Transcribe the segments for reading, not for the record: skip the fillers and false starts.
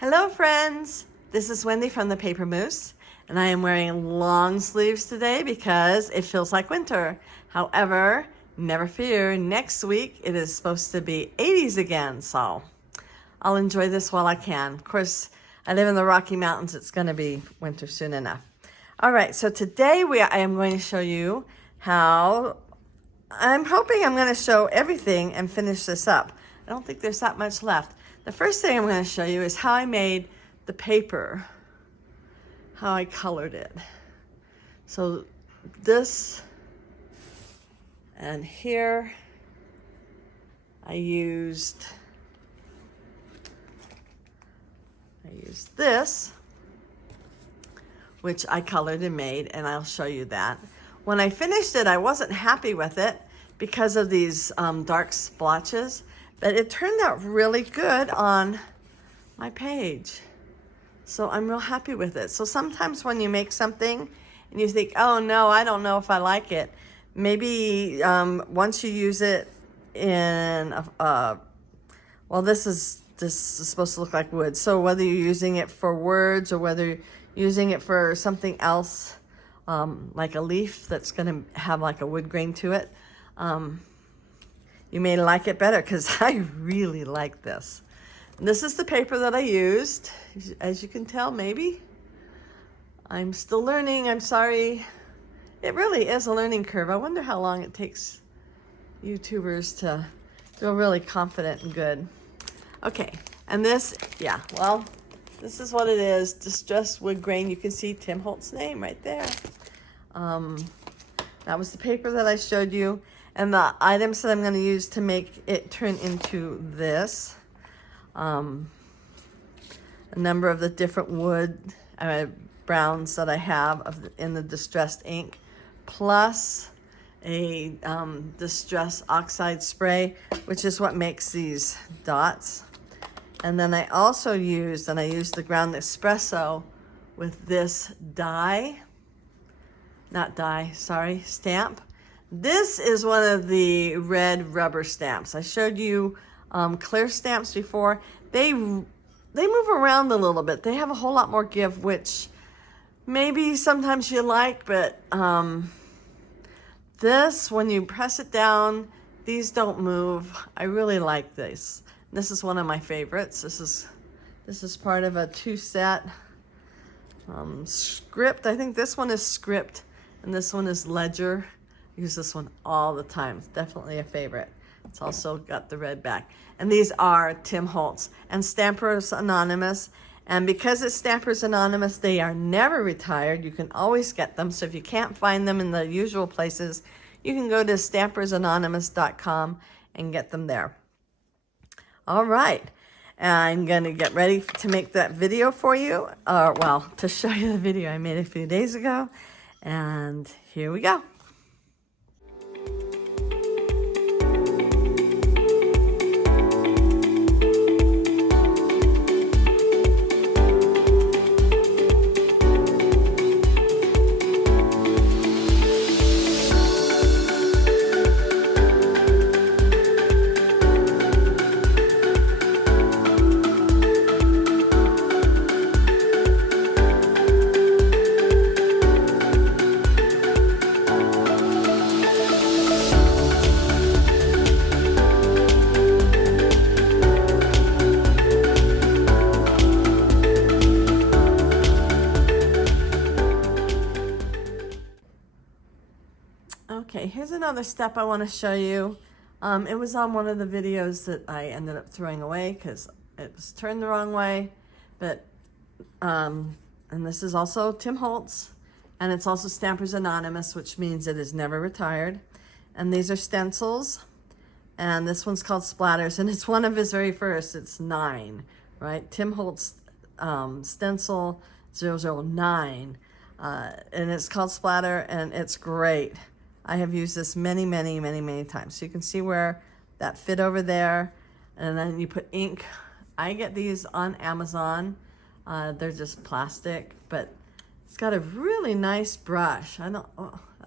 Hello friends, this is Wendy from the Paper Moose, and I am wearing long sleeves today because it feels like winter. However, never fear, next week it is supposed to be 80s again, so I'll enjoy this while I can. Of course, I live in the Rocky Mountains, it's going to be winter soon enough. All right, so today I am going to show you how, I'm hoping I'm going to show everything and finish this up. I don't think there's that much left. The first thing I'm going to show you is how I made the paper, how I colored it. So this and here I used this, which I colored and made, and I'll show you that. When I finished it, I wasn't happy with it because of these dark splotches. But it turned out really good on my page. So I'm real happy with it. So sometimes when you make something and you think, oh no, I don't know if I like it. Maybe once you use it in, well, this is supposed to look like wood. So whether you're using it for words or whether you're using it for something else, like a leaf that's gonna have like a wood grain to it, you may like it better because I really like this. And this is the paper that I used. As you can tell, maybe. I'm still learning, I'm sorry. It really is a learning curve. I wonder how long it takes YouTubers to feel really confident and good. Okay, and this, yeah, well, this is what it is. Distressed wood grain. You can see Tim Holtz's name right there. That was the paper that I showed you. And the items that I'm going to use to make it turn into this, a number of the different wood browns that I have in the distressed ink, plus a distress oxide spray, which is what makes these dots. And then I also used the ground espresso with this stamp. This is one of the red rubber stamps. I showed you clear stamps before. They move around a little bit. They have a whole lot more give, which maybe sometimes you like, but this, when you press it down, these don't move. I really like this. This is one of my favorites. This is part of a 2-set script. I think this one is script and this one is ledger. Use this one all the time. It's definitely a favorite. It's also got the red back. And these are Tim Holtz and Stampers Anonymous. And because it's Stampers Anonymous, they are never retired. You can always get them. So if you can't find them in the usual places, you can go to stampersanonymous.com and get them there. All right. I'm going to get ready to make that video for you. Well, to show you the video I made a few days ago. And here we go. Okay, here's another step I want to show you. It was on one of the videos that I ended up throwing away because it was turned the wrong way. But, and this is also Tim Holtz, and it's also Stampers Anonymous, which means it is never retired. And these are stencils, and this one's called Splatters, and it's one of his very first. It's 9, right? Tim Holtz stencil 009, and it's called Splatter, and it's great. I have used this many times. So you can see where that fit over there. And then you put ink. I get these on Amazon. They're just plastic, but it's got a really nice brush.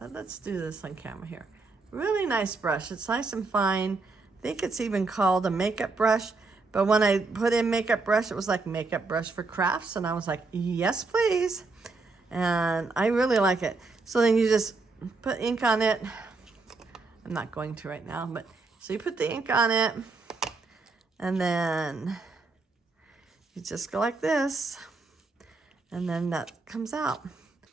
Let's do this on camera here. Really nice brush. It's nice and fine. I think it's even called a makeup brush, But when I put in makeup brush, it was like makeup brush for crafts. And I was like, yes, please. And I really like it. So then you just put ink on it. I'm not going to right now, but so you put the ink on it. And then you just go like this. And then that comes out.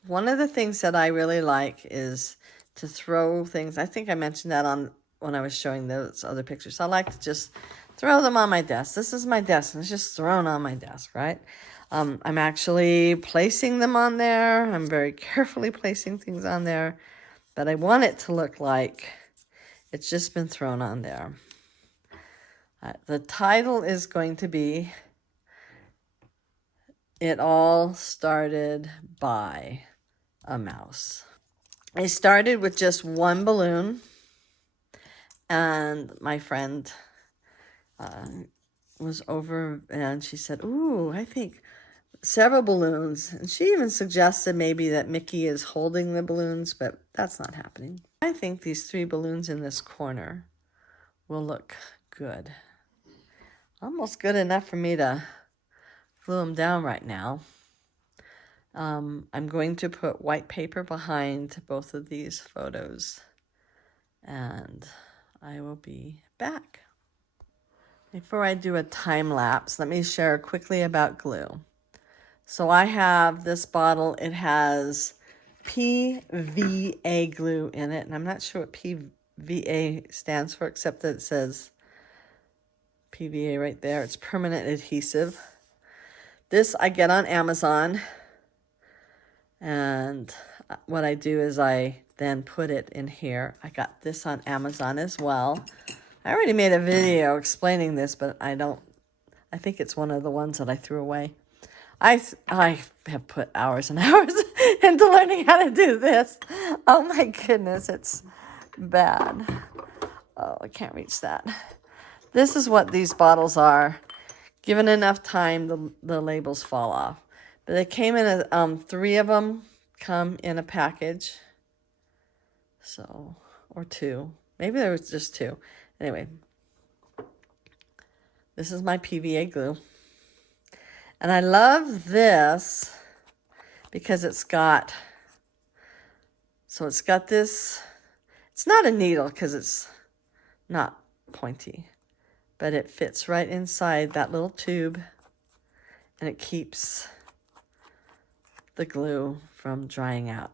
One of the things that I really like is to throw things. I think I mentioned that on when I was showing those other pictures. I like to just throw them on my desk. This is my desk, and it's just thrown on my desk, right? I'm actually placing them on there. I'm very carefully placing things on there, but I want it to look like it's just been thrown on there. The title is going to be It All Started by a Mouse. I started with just one balloon, and my friend was over and she said, ooh, I think several balloons. And she even suggested maybe that Mickey is holding the balloons, but that's not happening. I think these 3 balloons in this corner will look good. Almost good enough for me to glue them down right now. I'm going to put white paper behind both of these photos, and I will be back. Before I do a time lapse, let me share quickly about glue. So I have this bottle. It has PVA glue in it, and I'm not sure what PVA stands for, except that it says PVA right there. It's permanent adhesive. This I get on Amazon, and what I do is I then put it in here. I got this on Amazon as well. I already made a video explaining this, but I think it's one of the ones that I threw away. I have put hours and hours into learning how to do this. Oh my goodness, it's bad. Oh, I can't reach that. This is what these bottles are. Given enough time, the labels fall off. But they came in, 3 of them come in a package. So, or 2. Maybe there was just 2. Anyway, this is my PVA glue. And I love this because it's got this, it's not a needle because it's not pointy, but it fits right inside that little tube, and it keeps the glue from drying out.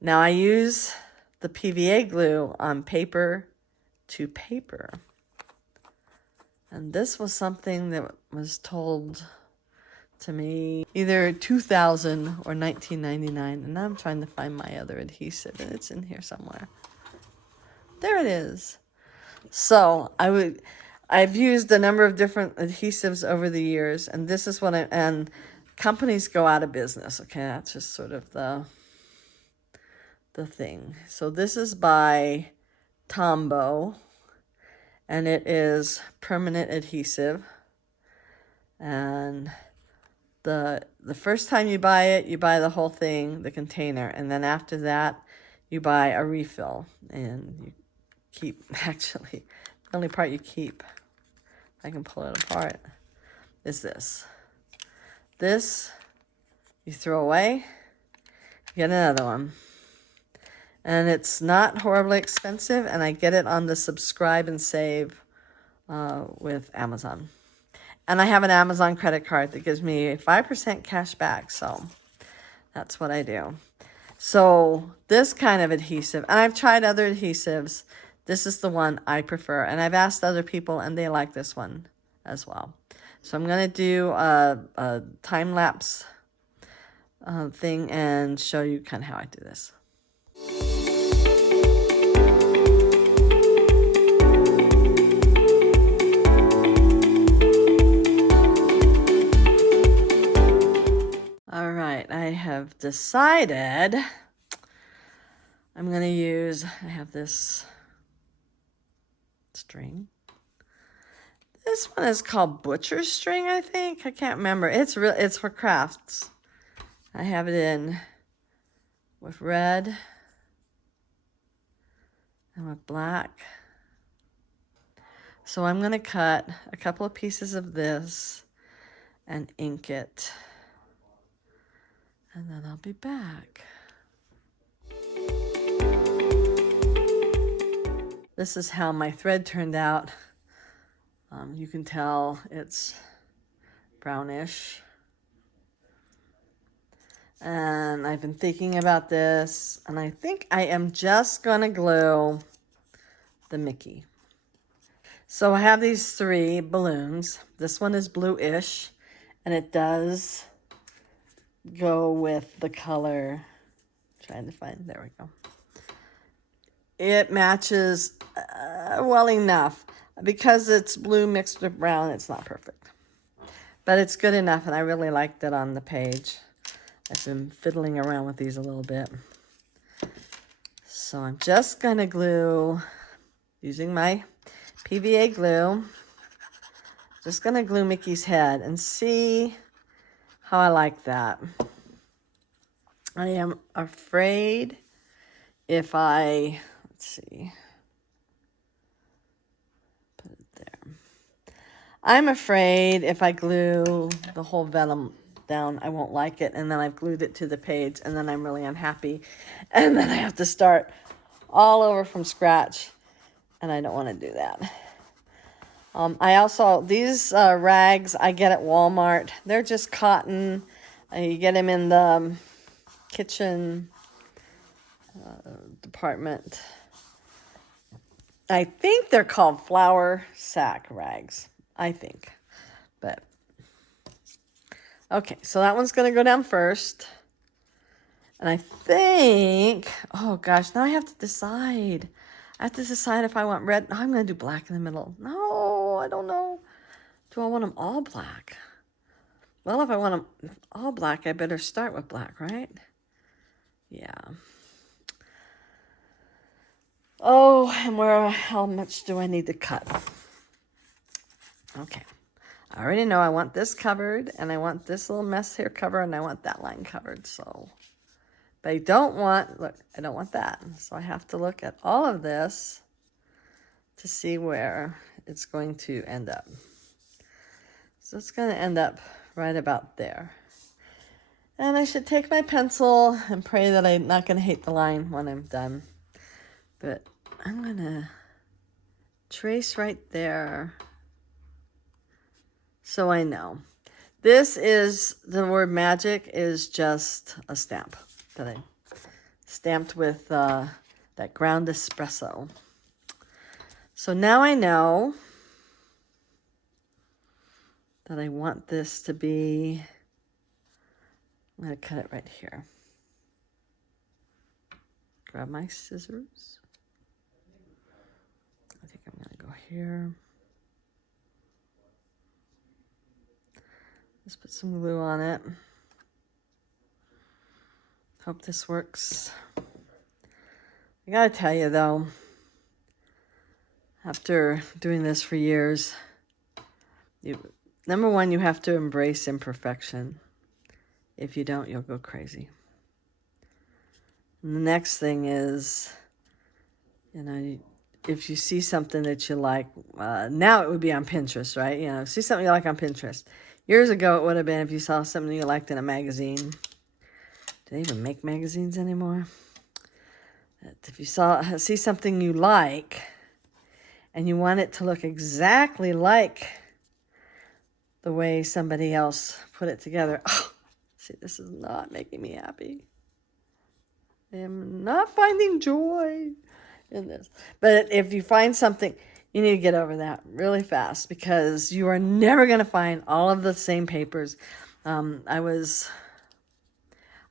Now I use the PVA glue on paper to paper. And this was something that was told to me either 2000 or 1999, and now I'm trying to find my other adhesive, and it's in here somewhere. There it is. So I've used a number of different adhesives over the years, and this is what and companies go out of business. Okay, that's just sort of the thing. So this is by Tombow, and it is permanent adhesive. And the first time you buy it, you buy the whole thing, the container, and then after that, you buy a refill, and you keep, actually, the only part you keep, I can pull it apart, is this. This, you throw away, get another one. And it's not horribly expensive, and I get it on the subscribe and save with Amazon. And I have an Amazon credit card that gives me 5% cash back, so that's what I do. So this kind of adhesive, and I've tried other adhesives, this is the one I prefer. And I've asked other people, and they like this one as well. So I'm going to do a time-lapse thing and show you kind of how I do this. All right, I have decided I'm going to use, I have this string. This one is called butcher string, I think. I can't remember. It's for crafts. I have it in with red and with black. So I'm going to cut a couple of pieces of this and ink it. And then I'll be back. This is how my thread turned out. You can tell it's brownish. And I've been thinking about this, and I think I am just gonna glue the Mickey. So I have these 3 balloons. This one is bluish, and it does go with the color. Trying to find, there we go. It matches well enough. Because it's blue mixed with brown, it's not perfect. But it's good enough, and I really liked it on the page. I've been fiddling around with these a little bit. So I'm just going to glue, using my PVA glue, just going to glue Mickey's head and see how I like that. I am afraid if I, let's see, put it there. I'm afraid if I glue the whole vellum down, I won't like it, and then I've glued it to the page, and then I'm really unhappy, and then I have to start all over from scratch, and I don't want to do that. I also, these rags I get at Walmart. They're just cotton. You get them in the kitchen department. I think they're called flour sack rags, I think. But okay, so that one's going to go down first. And I think, oh gosh, now I have to decide. I have to decide if I want red. No, I'm going to do black in the middle. No, I don't know. Do I want them all black? Well, if I want them all black, I better start with black, right? Yeah. Oh, and how much do I need to cut? Okay. I already know I want this covered, and I want this little mess here covered, and I want that line covered, so. But I don't want, look, I don't want that. So I have to look at all of this to see where it's going to end up. So it's going to end up right about there. And I should take my pencil and pray that I'm not going to hate the line when I'm done. But I'm going to trace right there so I know. This is, the word magic is just a stamp that I stamped with that ground espresso. So now I know that I want this to be, I'm going to cut it right here. Grab my scissors. I think I'm going to go here. Just put some glue on it. Hope this works. I gotta tell you though, after doing this for years, number one, you have to embrace imperfection. If you don't, you'll go crazy. And the next thing is, you know, if you see something that you like, now it would be on Pinterest, right? You know, see something you like on Pinterest. Years ago, it would have been if you saw something you liked in a magazine. Do they even make magazines anymore? If you see something you like, and you want it to look exactly like the way somebody else put it together. Oh, see, this is not making me happy. I am not finding joy in this. But if you find something, you need to get over that really fast, because you are never going to find all of the same papers.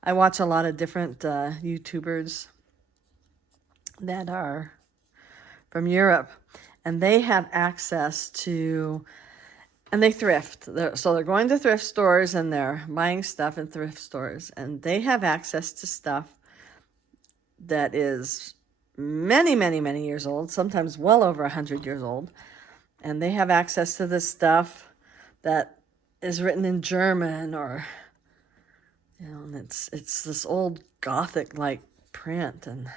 I watch a lot of different YouTubers that are from Europe, and they have access to, and they thrift. So they're going to thrift stores and they're buying stuff in thrift stores, and they have access to stuff that is many, many, many years old, sometimes well over 100 years old. And they have access to this stuff that is written in German, or, you know, and it's this old Gothic-like print, and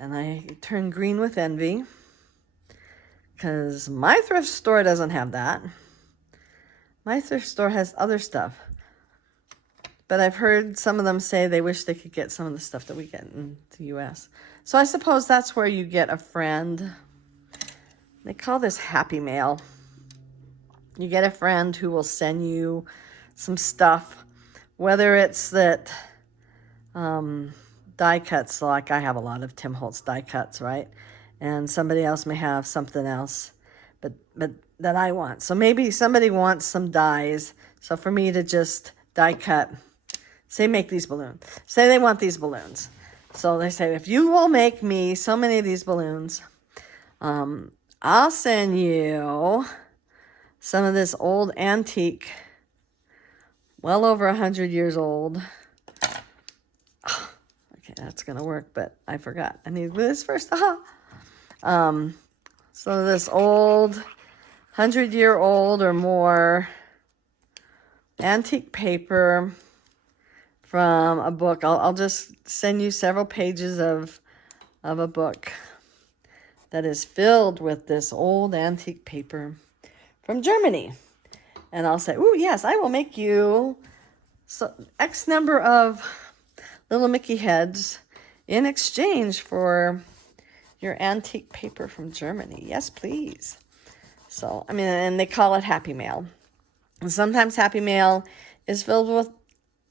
I turn green with envy, because my thrift store doesn't have that. My thrift store has other stuff. But I've heard some of them say they wish they could get some of the stuff that we get in the U.S. So I suppose that's where you get a friend. They call this Happy Mail. You get a friend who will send you some stuff, whether it's that die cuts, like I have a lot of Tim Holtz die cuts, right? And somebody else may have something else, but that I want. So maybe somebody wants some dies. So for me to just die cut, say make these balloons. Say they want these balloons. So they say, if you will make me so many of these balloons, I'll send you some of this old antique, well over 100 years old. Okay, that's going to work, but I forgot. I need to do this first. So this old, 100-year-old or more antique paper from a book. I'll just send you several pages of a book that is filled with this old antique paper from Germany. And I'll say, oh, yes, I will make you X number of little Mickey heads in exchange for your antique paper from Germany. Yes, please. So, I mean, and they call it Happy Mail. And sometimes Happy Mail is filled with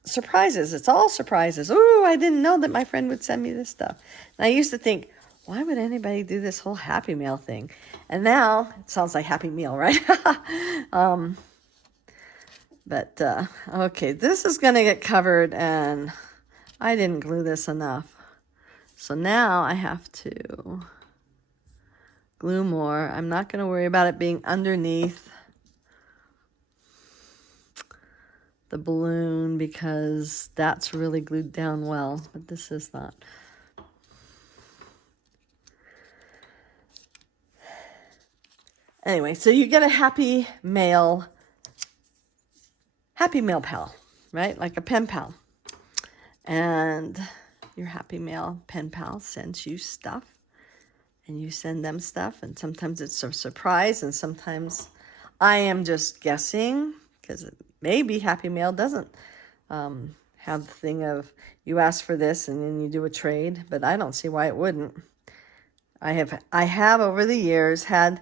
surprises. It's all surprises. Oh, I didn't know that my friend would send me this stuff. And I used to think, why would anybody do this whole Happy Mail thing? And now it sounds like Happy Meal, right? Okay, this is going to get covered, and I didn't glue this enough. So now I have to glue more. I'm not going to worry about it being underneath the balloon because that's really glued down well, but this is not. Anyway, so you get a Happy Mail pal, right? Like a pen pal. And your Happy Mail pen pal sends you stuff and you send them stuff. And sometimes it's a surprise and sometimes I am just guessing because maybe Happy Mail doesn't have the thing of you ask for this and then you do a trade, but I don't see why it wouldn't. I have over the years had,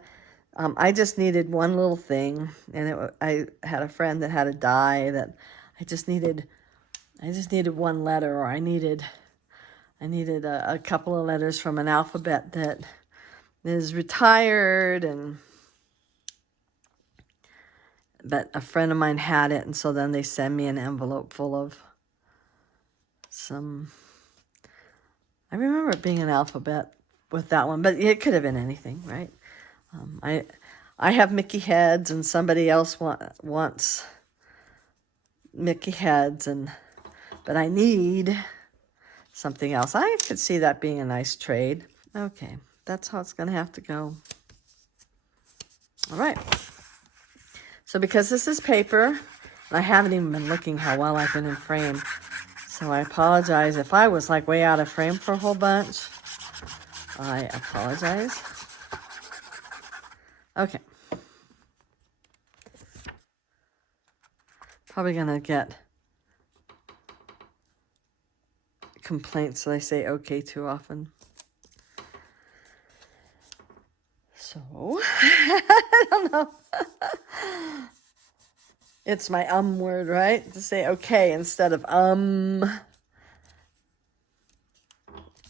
I just needed one little thing, and I had a friend that had a die that I just needed one letter, or I needed a couple of letters from an alphabet that is retired, but a friend of mine had it, and so then they send me an envelope full of some, I remember it being an alphabet with that one, but it could have been anything, right? I have Mickey heads, and somebody else wants Mickey heads, but I need something else. I could see that being a nice trade. Okay, that's how it's going to have to go. All right. So because this is paper, and I haven't even been looking how well I've been in frame, so I apologize if I was like way out of frame for a whole bunch. I apologize. Okay. Probably going to get complaints that I say okay too often. So, I don't know. It's my word, right? To say okay instead of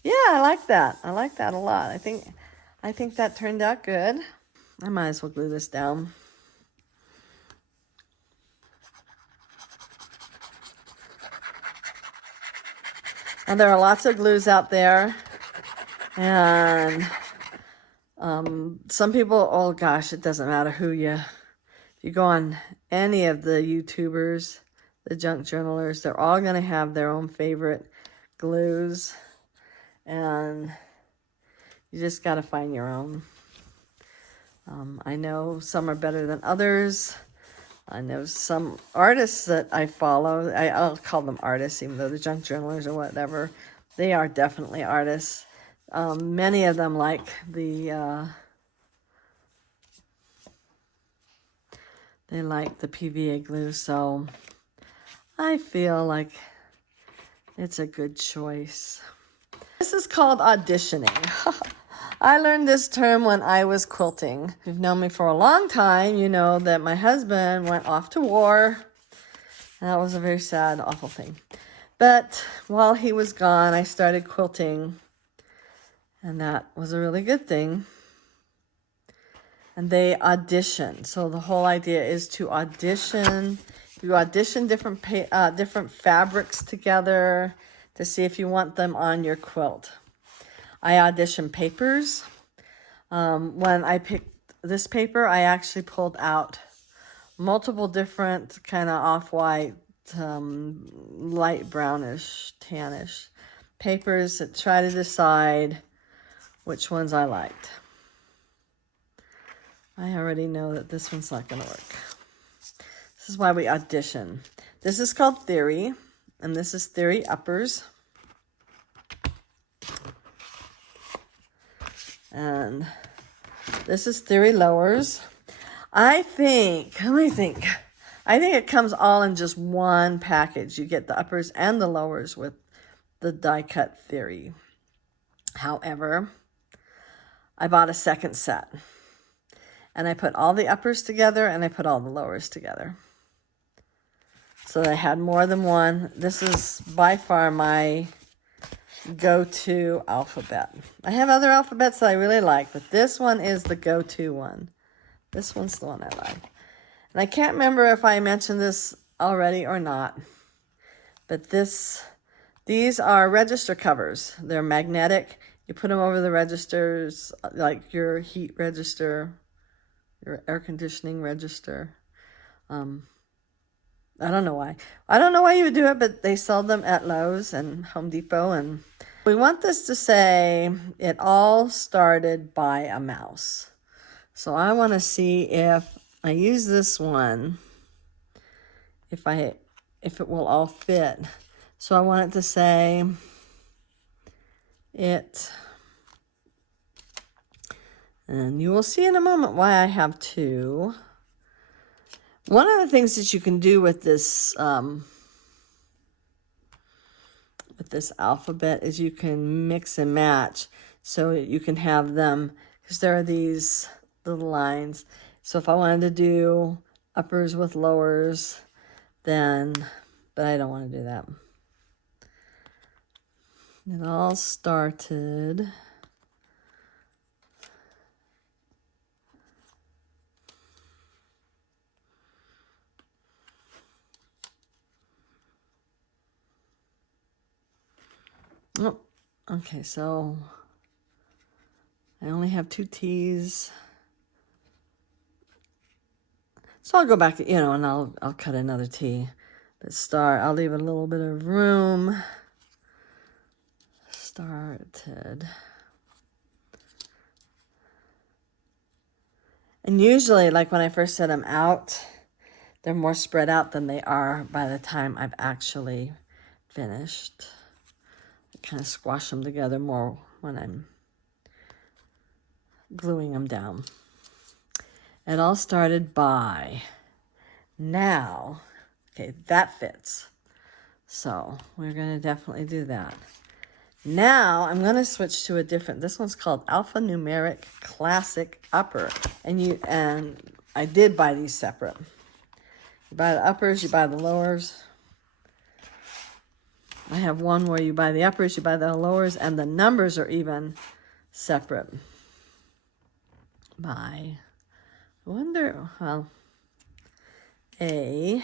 Yeah, I like that. I like that a lot. I think that turned out good. I might as well glue this down. And there are lots of glues out there. And some people, oh gosh, it doesn't matter who if you go on any of the YouTubers, the junk journalers, they're all going to have their own favorite glues. And you just got to find your own. I know some are better than others. I know some artists that I follow, I'll call them artists, even though they're junk journalers or whatever. They are definitely artists. Many of them like the They like the PVA glue, so I feel like it's a good choice. This is called auditioning. I learned this term when I was quilting. If you've known me for a long time, you know that my husband went off to war. And that was a very sad, awful thing. But while he was gone, I started quilting. And that was a really good thing. And they audition. So the whole idea is to audition. You audition different fabrics together to see if you want them on your quilt. I audition papers. When I picked this paper, I actually pulled out multiple different kind of off-white, light brownish, tannish papers to try to decide which ones I liked. I already know that this one's not going to work. This is why we audition. This is called Theory, and this is Theory Uppers. And this is Theory Lowers. I think it comes all in just one package. You get the uppers and the lowers with the die cut Theory. However, I bought a second set. And I put all the uppers together and I put all the lowers together. So I had more than one. This is by far my go-to alphabet. I have other alphabets that I really like, but this one is the go-to one. This one's the one I like. And I can't remember if I mentioned this already or not, but these are register covers. They're magnetic. You put them over the registers, like your heat register, your air conditioning register. I don't know why. I don't know why you would do it, but they sell them at Lowe's and Home Depot. And we want this to say, it all started by a mouse. So I want to see if I use this one, if it will all fit. So I want it to say, and you will see in a moment why I have two. One of the things that you can do with this alphabet is you can mix and match. So you can have them, because there are these little lines. So if I wanted to do uppers with lowers, but I don't want to do that. It all started oh, okay, so I only have two T's. So I'll go back, and I'll cut another T. But I'll leave a little bit of room. Started. And usually, like when I first set them out, they're more spread out than they are by the time I've actually finished. I kind of squash them together more when I'm gluing them down. It all started by now. Okay, that fits. So we're going to definitely do that. Now I'm going to switch to a different, this one's called Alphanumeric Classic Upper. And I did buy these separate. You buy the uppers, you buy the lowers. I have one where you buy the uppers, you buy the lowers, and the numbers are even separate. I wonder, well, a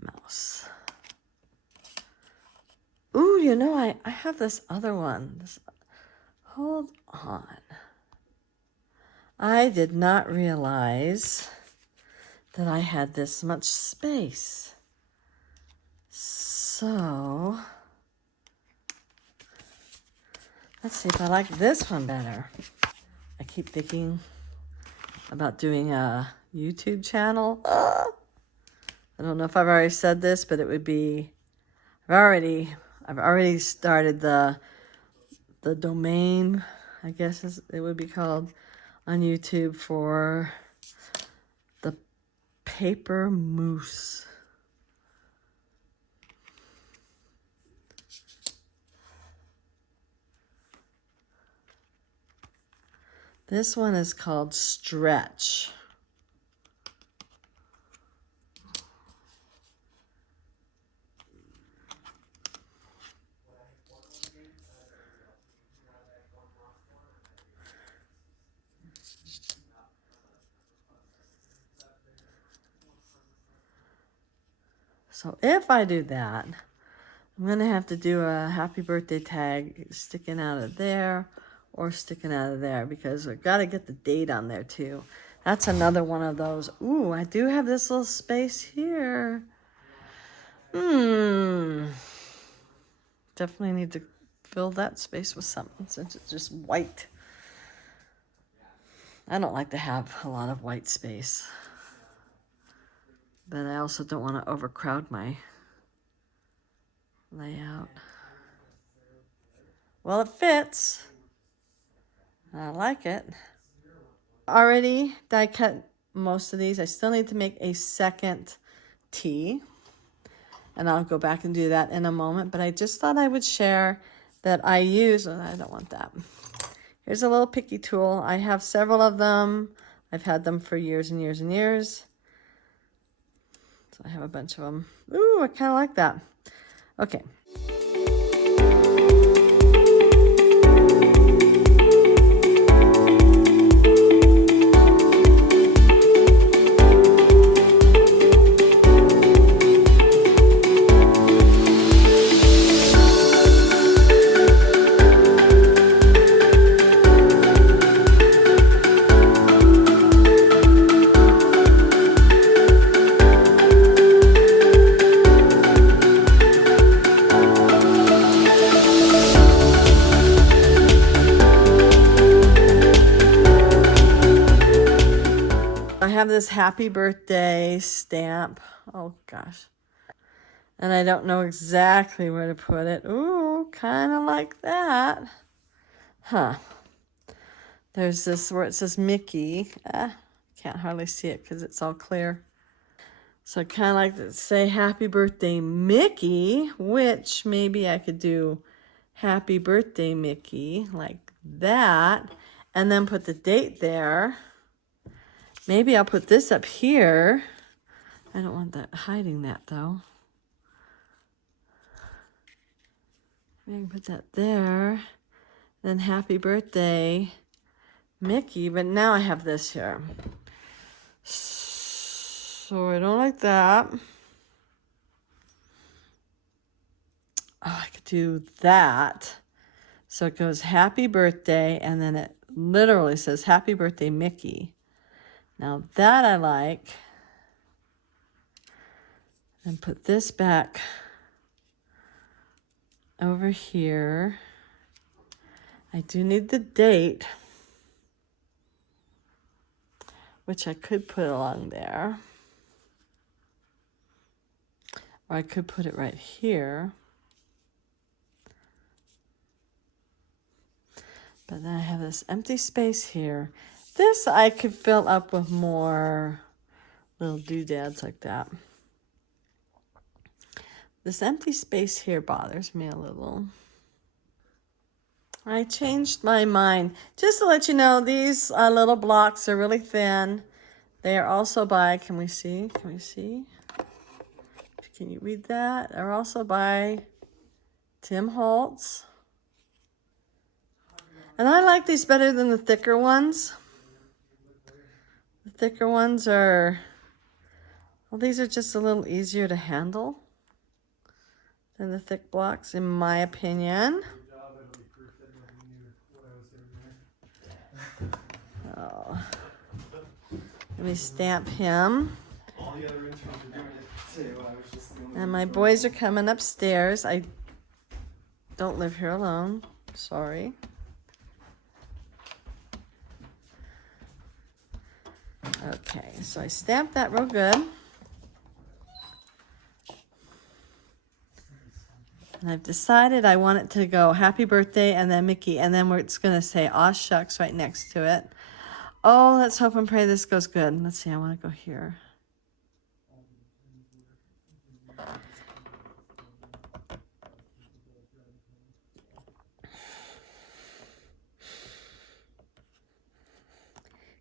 mouse. Ooh, I have this other one. Hold on. I did not realize that I had this much space. So let's see if I like this one better. I keep thinking about doing a YouTube channel. I don't know if I've already said this, but it would be, I've already started the domain I guess it would be called on YouTube for the paper moose. This one is called Stretch. So if I do that, I'm going to have to do a happy birthday tag sticking out of there or sticking out of there because I've got to get the date on there too. That's another one of those. Ooh, I do have this little space here. Definitely need to fill that space with something since it's just white. I don't like to have a lot of white space. But I also don't want to overcrowd my layout. Well, it fits. I like it. Already die cut most of these. I still need to make a second tee. And I'll go back and do that in a moment. But I just thought I would share that I use, oh, I don't want that. Here's a little picky tool. I have several of them. I've had them for years and years and years. So I have a bunch of them. Ooh, I kind of like that. Okay. Have this happy birthday stamp. Oh gosh. And I don't know exactly where to put it. Ooh, kind of like that. Huh. There's this where it says Mickey. Can't hardly see it because it's all clear. So I kind of like to say happy birthday Mickey, which maybe I could do happy birthday Mickey like that. And then put the date there. Maybe I'll put this up here. I don't want that hiding that though. I can put that there. Then happy birthday, Mickey. But now I have this here. So I don't like that. Oh, I could do that. So it goes happy birthday and then it literally says happy birthday, Mickey. Now that I like. And put this back over here. I do need the date, which I could put along there. Or I could put it right here. But then I have this empty space here. This I could fill up with more little doodads like that. This empty space here bothers me a little. I changed my mind. Just to let you know, these little blocks are really thin. They are also by, can we see? Can we see? Can you read that? They're also by Tim Holtz. And I like these better than the thicker ones. The thicker ones are, well, these are just a little easier to handle than the thick blocks, in my opinion. Oh. Let me stamp him. And my boys are coming upstairs. I don't live here alone. Sorry. Okay, so I stamped that real good. And I've decided I want it to go happy birthday and then Mickey, and then it's going to say aw shucks right next to it. Oh, let's hope and pray this goes good. Let's see, I want to go here.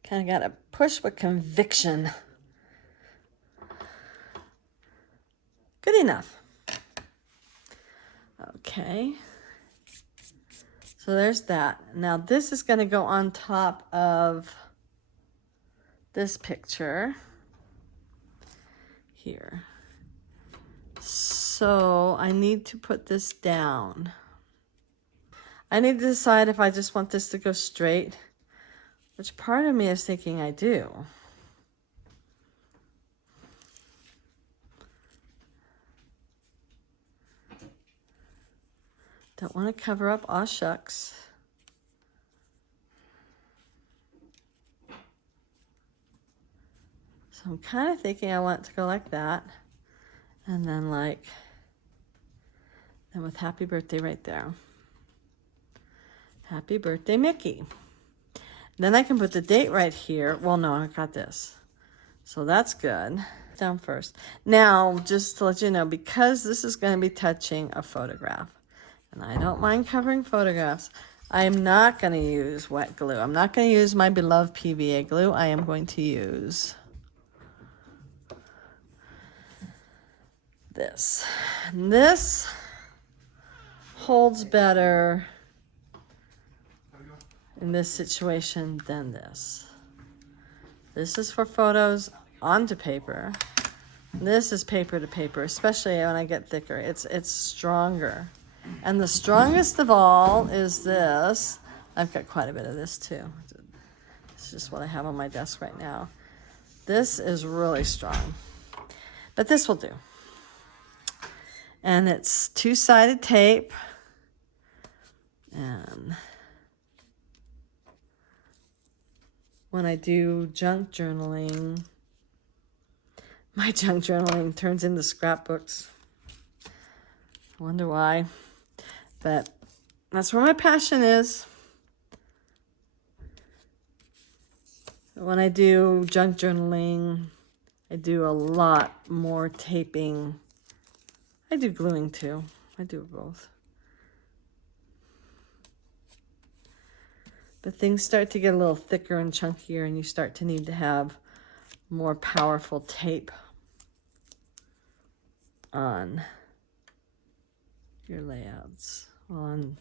Kind of got to push with conviction. Good enough. Okay. So there's that. Now this is going to go on top of this picture here. So I need to put this down. I need to decide if I just want this to go straight, which part of me is thinking I do. Don't want to cover up aw shucks. So I'm kind of thinking I want it to go like that. And then then with happy birthday right there. Happy birthday, Mickey. Then I can put the date right here. Well, no, I got this. So that's good. Down first. Now, just to let you know, because this is going to be touching a photograph, and I don't mind covering photographs, I am not going to use wet glue. I'm not going to use my beloved PVA glue. I am going to use this. And this holds better in this situation than this. This is for photos onto paper. This is paper to paper, especially when I get thicker. It's stronger. And the strongest of all is this. I've got quite a bit of this too. It's just what I have on my desk right now. This is really strong, but this will do. And it's two-sided tape. And when I do junk journaling, my junk journaling turns into scrapbooks. I wonder why, but that's where my passion is. When I do junk journaling, I do a lot more taping. I do gluing too. I do both. But things start to get a little thicker and chunkier, and you start to need to have more powerful tape on your layouts, on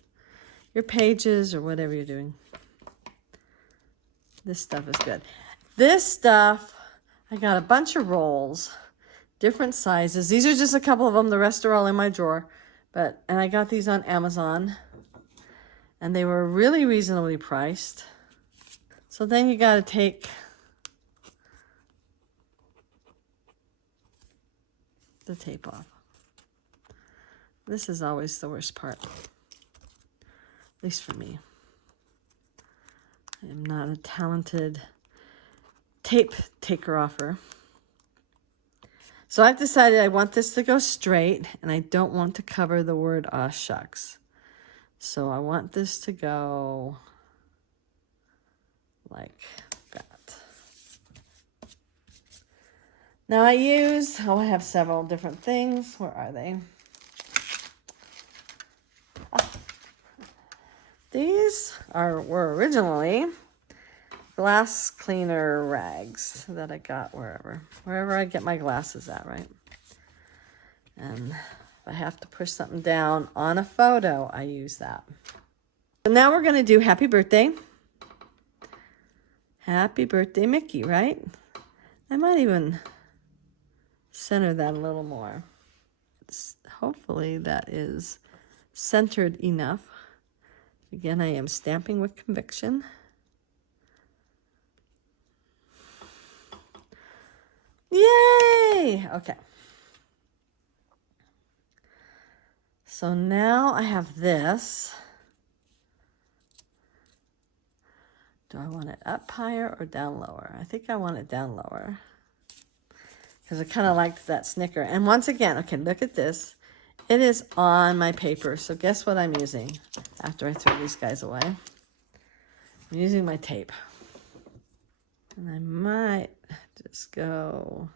your pages or whatever you're doing. This stuff is good. This stuff, I got a bunch of rolls, different sizes. These are just a couple of them. The rest are all in my drawer. And I got these on Amazon, and they were really reasonably priced. So then you got to take the tape off. This is always the worst part, at least for me. I am not a talented tape taker-offer. So I've decided I want this to go straight, and I don't want to cover the word aw shucks. So I want this to go like that. Now I have several different things. Where are they? These were originally glass cleaner rags that I got wherever I get my glasses at, right? And if I have to push something down on a photo, I use that. So now we're going to do happy birthday. Happy birthday, Mickey, right? I might even center that a little more. Hopefully that is centered enough. Again, I am stamping with conviction. Yay! Okay. So now I have this. Do I want it up higher or down lower? I think I want it down lower, because I kind of liked that snicker. And once again, okay, look at this. It is on my paper, so guess what I'm using after I throw these guys away? I'm using my tape. And I might just go...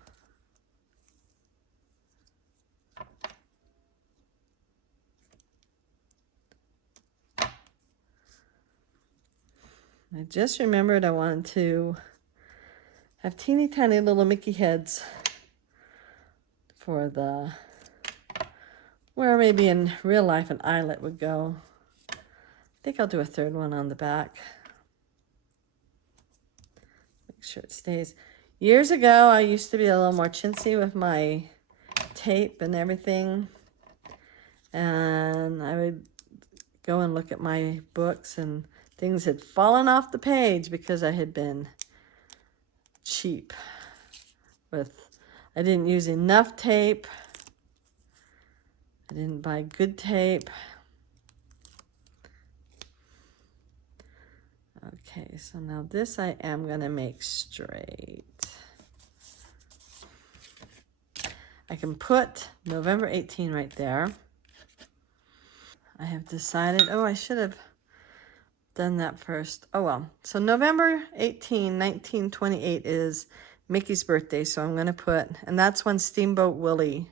I just remembered I wanted to have teeny tiny little Mickey heads for the, where maybe in real life an eyelet would go. I think I'll do a third one on the back. Make sure it stays. Years ago, I used to be a little more chintzy with my tape and everything. And I would go and look at my books and things had fallen off the page because I had been cheap with, I didn't use enough tape. I didn't buy good tape. Okay, so now this I am gonna make straight. I can put November 18 right there. I have decided, oh, I should have done that first. Oh, well. So November 18, 1928 is Mickey's birthday. So I'm going to put, and that's when Steamboat Willie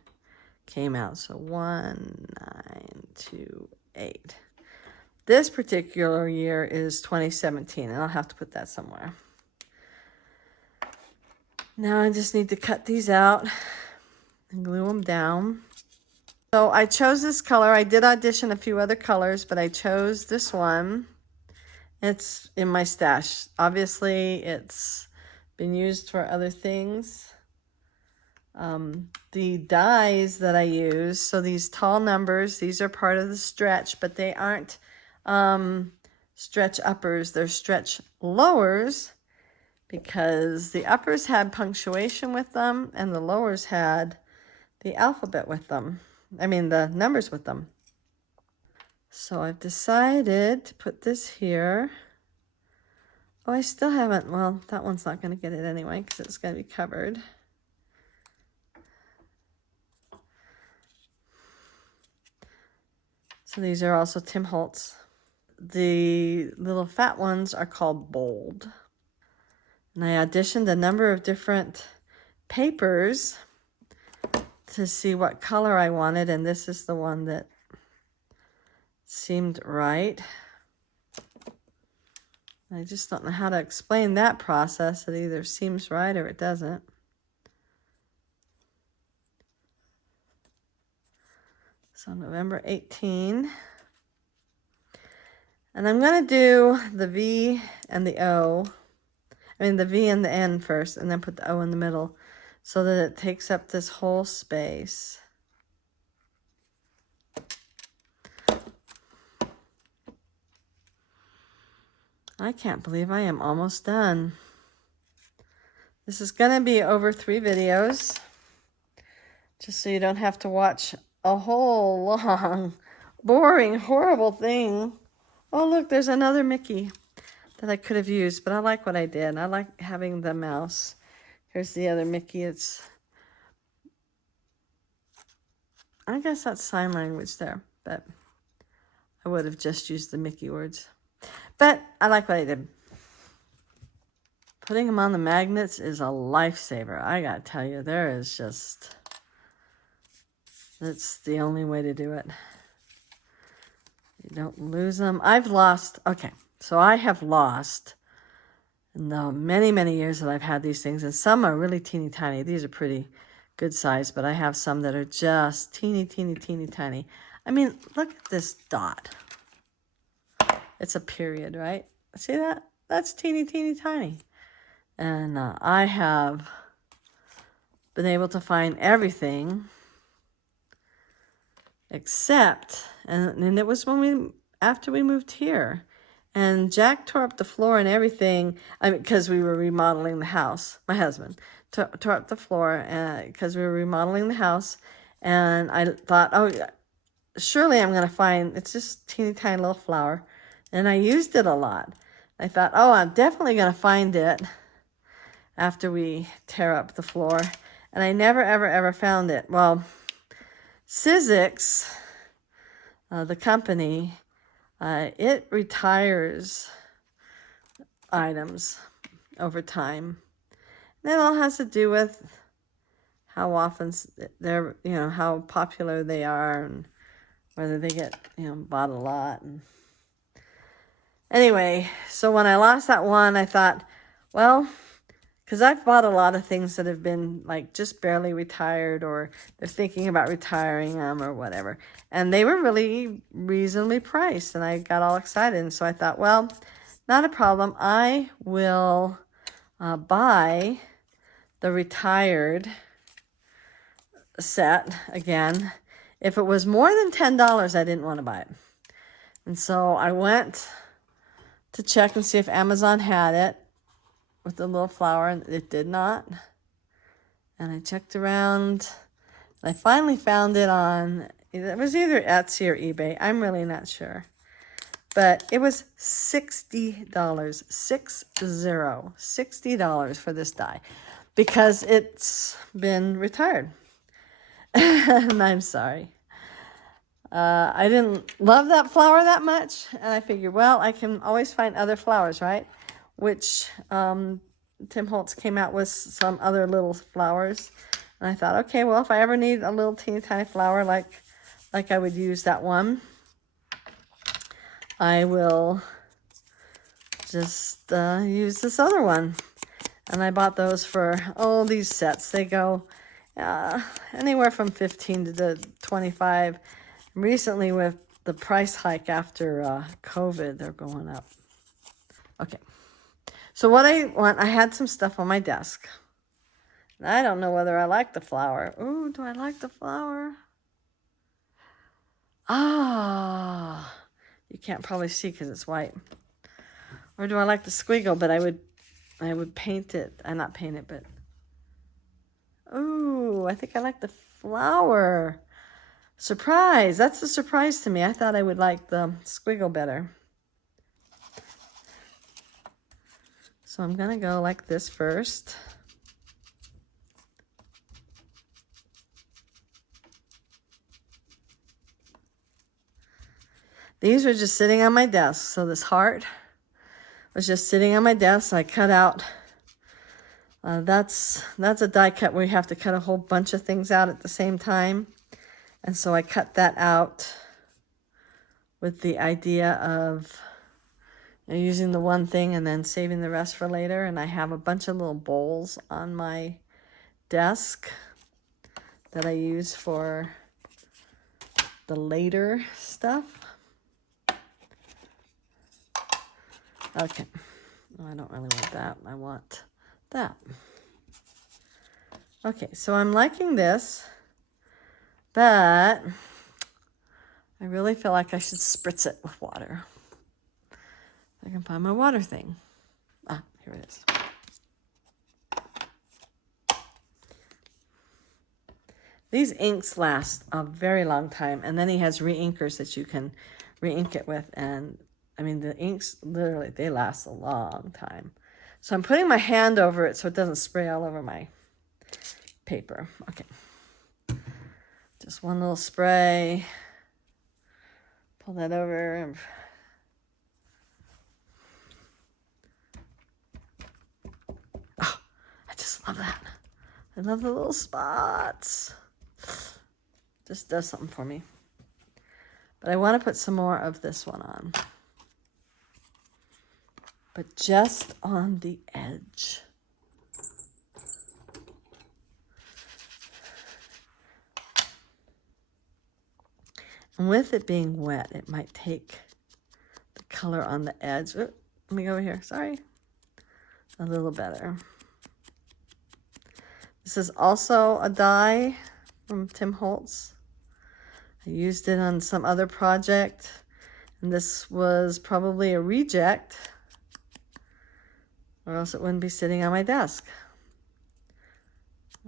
came out. So 1928. This particular year is 2017, and I'll have to put that somewhere. Now I just need to cut these out and glue them down. So I chose this color. I did audition a few other colors, but I chose this one. It's in my stash. Obviously, it's been used for other things. The dies that I use, so these tall numbers, these are part of the stretch, but they aren't stretch uppers. They're stretch lowers because the uppers had punctuation with them and the lowers had the alphabet with them. I mean, the numbers with them. So I've decided to put this here. Oh, I still haven't, well, that one's not going to get it anyway because it's going to be covered. So these are also Tim Holtz. The little fat ones are called Bold. And I auditioned a number of different papers to see what color I wanted, and this is the one that seemed right. I just don't know how to explain that process. It either seems right or it doesn't. So November 18. And I'm going to do the V and the O. I mean the V and the N first, and then put the O in the middle so that it takes up this whole space. I can't believe I am almost done. This is going to be over 3 videos, just so you don't have to watch a whole long, boring, horrible thing. Oh, look, there's another Mickey that I could have used, but I like what I did. I like having the mouse. Here's the other Mickey. I guess that's sign language there, but I would have just used the Mickey words. But I like what I did. Putting them on the magnets is a lifesaver. I gotta tell you, that's the only way to do it. You don't lose them. Okay, so I have lost in the many, many years that I've had these things, and some are really teeny tiny. These are pretty good size, but I have some that are just teeny, teeny, teeny tiny. I mean, look at this dot. It's a period, right? See that? That's teeny, teeny, tiny. And I have been able to find everything except, and it was after we moved here. And Jack tore up the floor and everything, because we were remodeling the house. My husband tore up the floor because we were remodeling the house. And I thought, oh, surely I'm going to find, it's just teeny tiny little flower. And I used it a lot. I thought, oh, I'm definitely going to find it after we tear up the floor. And I never, ever, ever found it. Well, Sizzix, the company, it retires items over time. And it all has to do with how often they're, how popular they are and whether they get, bought a lot. And anyway, so when I lost that one, I thought, well, because I've bought a lot of things that have been like just barely retired, or they're thinking about retiring them or whatever. And they were really reasonably priced, and I got all excited. And so I thought, well, not a problem. I will buy the retired set again. If it was more than $10, I didn't want to buy it. And so I went to check and see if Amazon had it with the little flower, and it did not. And I checked around, and I finally found it on, it was either Etsy or eBay. I'm really not sure. But it was $60, $60 for this die, because it's been retired. And I'm sorry. I didn't love that flower that much, and I figured, well, I can always find other flowers, right? Which Tim Holtz came out with some other little flowers. And I thought, okay, well, if I ever need a little teeny tiny flower like I would use that one, I will just use this other one. And I bought those for, these sets. They go anywhere from 15 to 25. Recently, with the price hike after COVID, they're going up. Okay. So what I want, I had some stuff on my desk. I don't know whether I like the flower. Ooh, do I like the flower? Ah, you can't probably see because it's white. Or do I like the squiggle? But I would paint it. Not paint it, but ooh, I think I like the flower. Surprise! That's a surprise to me. I thought I would like the squiggle better. So I'm gonna go like this first. These are just sitting on my desk. So this heart was just sitting on my desk. I cut out, that's a die cut where you have to cut a whole bunch of things out at the same time. And so I cut that out with the idea of using the one thing and then saving the rest for later. And I have a bunch of little bowls on my desk that I use for the later stuff. Okay, I don't really want that. I want that. Okay, so I'm liking this, but I really feel like I should spritz it with water. I can find my water thing. Ah, here it is. These inks last a very long time, and then he has re-inkers that you can re-ink it with, and I mean, the inks, literally, they last a long time. So I'm putting my hand over it so it doesn't spray all over my paper. Okay. Just one little spray. Pull that over. Oh, I just love that. I love the little spots. Just does something for me. But I want to put some more of this one on. But just on the edge. And with it being wet, it might take the color on the edge. Ooh, let me go over here. Sorry. A little better. This is also a die from Tim Holtz. I used it on some other project, and this was probably a reject, or else it wouldn't be sitting on my desk.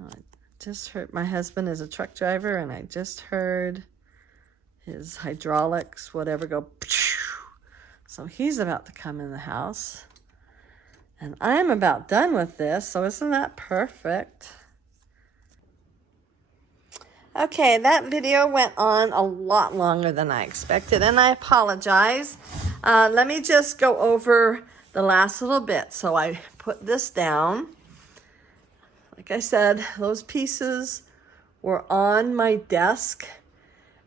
I just heard, my husband is a truck driver, and I just heard his hydraulics, whatever, go. So he's about to come in the house, and I'm about done with this. So isn't that perfect? Okay, that video went on a lot longer than I expected, and I apologize. Let me just go over the last little bit. So I put this down. Like I said, those pieces were on my desk,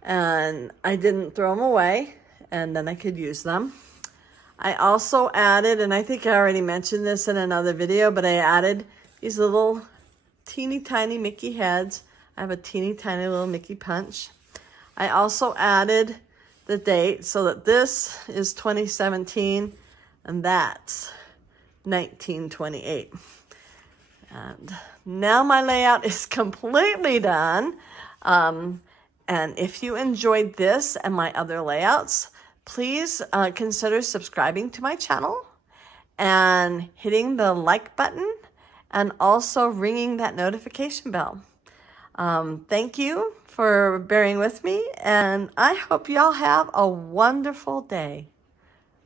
and I didn't throw them away, and then I could use them. I also added, and I think I already mentioned this in another video, but I added these little teeny tiny Mickey heads. I have a teeny tiny little Mickey punch. I also added the date so that this is 2017 and that's 1928. And now my layout is completely done. And if you enjoyed this and my other layouts, please consider subscribing to my channel and hitting the like button and also ringing that notification bell. Thank you for bearing with me, and I hope y'all have a wonderful day.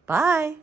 Bye.